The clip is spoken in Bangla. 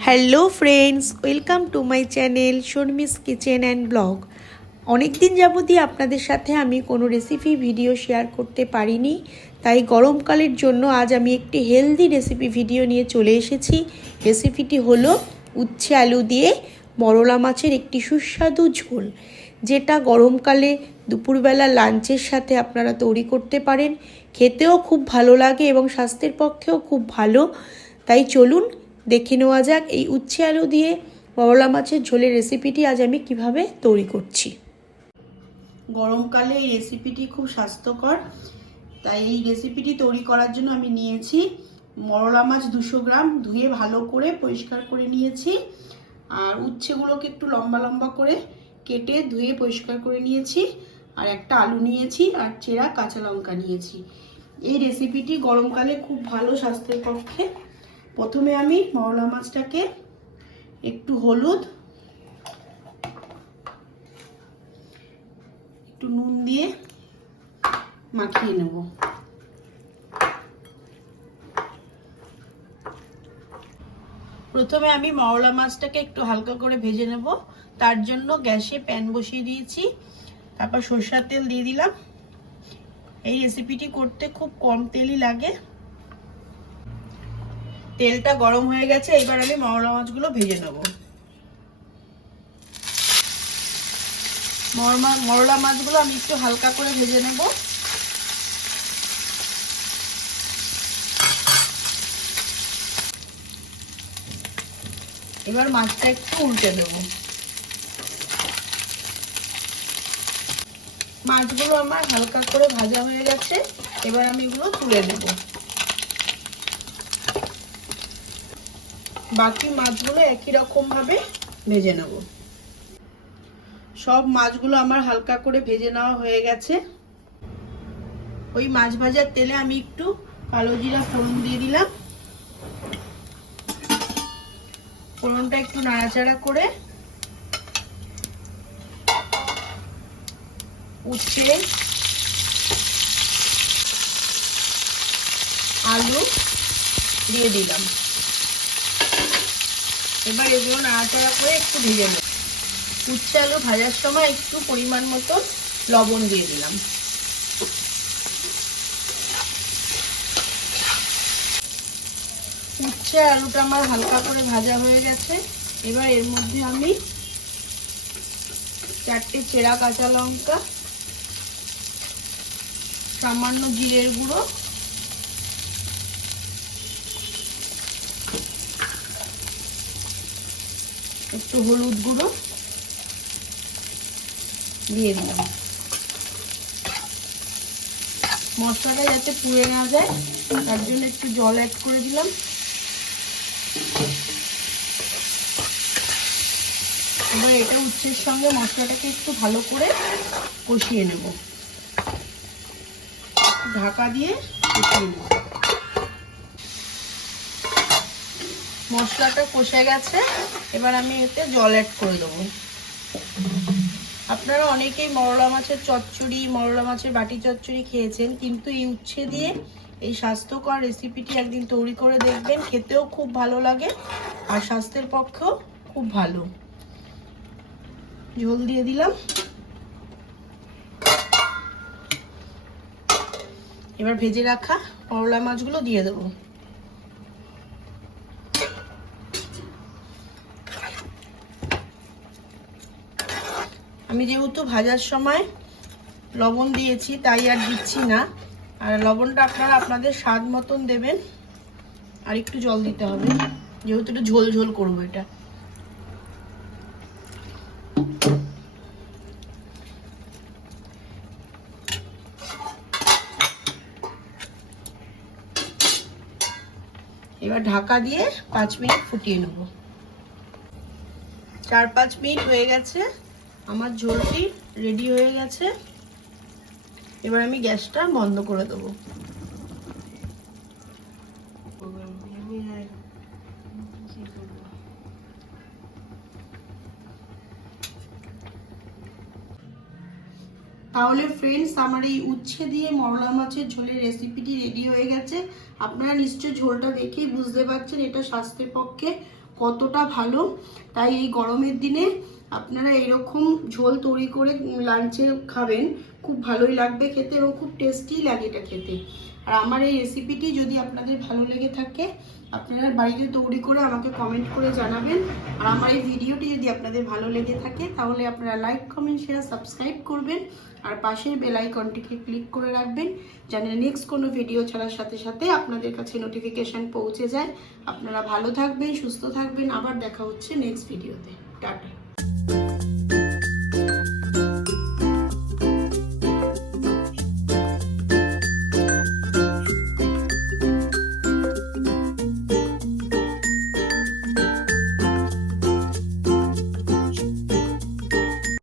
Hello friends, welcome to my channel Sharmi's kitchen and blog. অনেক দিন যাবতই আপনাদের সাথে আমি কোনো রেসিপি ভিডিও শেয়ার করতে পারিনি, তাই গরমকালের জন্য আজ আমি একটি হেলদি রেসিপি ভিডিও নিয়ে চলে এসেছি। রেসিপিটি হলো উচ্ছে আলু দিয়ে মরলা মাছের একটি সুস্বাদু ঝোল, যেটা গরমকালে দুপুরবেলা লাঞ্চের সাথে আপনারা তৈরি করতে পারেন। খেতেও খুব ভালো লাগে এবং স্বাস্থ্যের পক্ষেও খুব ভালো। তাই চলুন দেখে নেওয়া যাক এই উচ্ছে আলু দিয়ে মরলা মাছের ঝোলের রেসিপিটি আজ আমি কিভাবে তৈরি করছি। গরমকালে এই রেসিপিটি খুব স্বাস্থ্যকর, তাই এই রেসিপিটি তৈরি করার জন্য আমি নিয়েছি মরলা মাছ 200 গ্রাম, ধুয়ে ভালো করে পরিষ্কার করে নিয়েছি। আর উচ্ছেগুলোকে একটু লম্বা লম্বা করে কেটে ধুয়ে পরিষ্কার করে নিয়েছি। আর একটা আলু নিয়েছি আর চেরা কাঁচা লঙ্কা নিয়েছি। এই রেসিপিটি গরমকালে খুব ভালো স্বাস্থ্যের পক্ষে। প্রথমে আমি মরলা মাছটাকে একটু হলুদ, একটু নুন দিয়ে মাখিয়ে নেব। প্রথমে আমি মরলা মাছটাকে একটু হালকা করে ভেজে নেব। তার জন্য গ্যাসে প্যান বসিয়ে দিয়েছি, তারপর সরষের তেল দিয়ে দিলাম। এই রেসিপিটি করতে খুব কম তেলই লাগে। তেলটা গরম হয়ে গেছে, এবার আমি মরলা মাছগুলো ভেজে নেব। মরলা মাছগুলো আমি একটু হালকা করে ভেজে নেব। এবার মাছটা একটু উল্টে দেব। মাছগুলো আমার হালকা করে ভাজা হয়ে গেছে, এবার আমি এগুলো তুলে নেব। বাকি মাছগুলো একই রকম ভাবে ভেজে নেব। সব মাছগুলো আমার হালকা করে ভেজে নেওয়া হয়ে গেছে। ওই মাছ ভাজার তেলে আমি একটু কালো জিরা ফোড়ন দিয়ে দিলাম। ফোড়নটা একটু নাড়াচাড়া করে উচ্ছে, আলু দিয়ে দিলাম। এবার এগুলো নাড়াচাড়া করে একটু ভেজে নেব। উচ্ছে আলু ভাজার সময় একটু পরিমাণ মতো লবণ দিয়ে দিলাম। উচ্ছে আলুটা আমার হালকা করে ভাজা হয়ে গেছে। এবার এর মধ্যে আমি 4টে চেরা কাঁচা লঙ্কা, সামান্য জিরের গুঁড়ো, একটু হলুদ গুঁড়ো দিয়ে দিলাম। মশলাটা যাতে পুড়ে না যায় তার জন্য একটু জল অ্যাড করে দিলাম। এবার এটা উচ্ছের সঙ্গে মশলাটাকে একটু ভালো করে কষিয়ে নেব। ঢাকা দিয়ে কষিয়ে নেব। মশলাটা কষে গেছে, এবার আমি এতে জল অ্যাড করে দেবো। আপনারা অনেকেই মরলা মাছের চচ্চড়ি, মরলা মাছের বাটি চচ্চড়ি খেয়েছেন, কিন্তু এই উচ্ছে দিয়ে এই স্বাস্থ্যকর রেসিপিটি একদিন তৈরি করে দেখবেন। খেতেও খুব ভালো লাগে আর স্বাস্থ্যের পক্ষেও খুব ভালো। ঝোল দিয়ে দিলাম। এবার ভেজে রাখা মরলা মাছগুলো দিয়ে দেবো। আমি যেহেতু ভাজার সময় লবণ দিয়েছি তাই আর দিচ্ছি না। আর লবণটা আপনারা আপনাদের স্বাদ মতন দেবেন। আর একটু জল দিতে হবে, যেহেতু এটা ঝোল ঝোল করবো। এটা এবার ঢাকা দিয়ে 5 মিনিট ফুটিয়ে নেব। 4-5 মিনিট হয়ে গেছে, আমার ঝোলটি রেডি হয়ে গেছে। এবার আমি গ্যাসটা বন্ধ করে দেবো। তাহলে ফ্রেন্ডস, আমার এই উচ্ছে দিয়ে মরলা মাছের ঝোলের রেসিপিটি রেডি হয়ে গেছে। আপনারা নিশ্চয়ই ঝোলটা দেখেই বুঝতে পারছেন এটা স্বাস্থ্যের পক্ষে কতটা ভালো। তাই এই গরমের দিনে আপনারা এরকম ঝোল তৈরি করে লাঞ্চে খাবেন, খুব ভালোই লাগবে খেতে এবং খুব টেস্টি লাগে এটা খেতে। আর আমার এই রেসিপিটি যদি আপনাদের ভালো লেগে থাকে আপনারা বাড়িতে তৈরি করে আমাকে কমেন্ট করে জানাবেন। আর আমার এই ভিডিওটি যদি আপনাদের ভালো লেগে থাকে তাহলে আপনারা লাইক, কমেন্ট, শেয়ার, সাবস্ক্রাইব করবেন আর পাশের বেল আইকনটিকে ক্লিক করে রাখবেন যেন নেক্সট কোনো ভিডিও ছাড়ার সাথে সাথে আপনাদের কাছে নোটিফিকেশান পৌঁছে যায়। আপনারা ভালো থাকবেন, সুস্থ থাকবেন, আবার দেখা হচ্ছে নেক্সট ভিডিওতে। টাটা।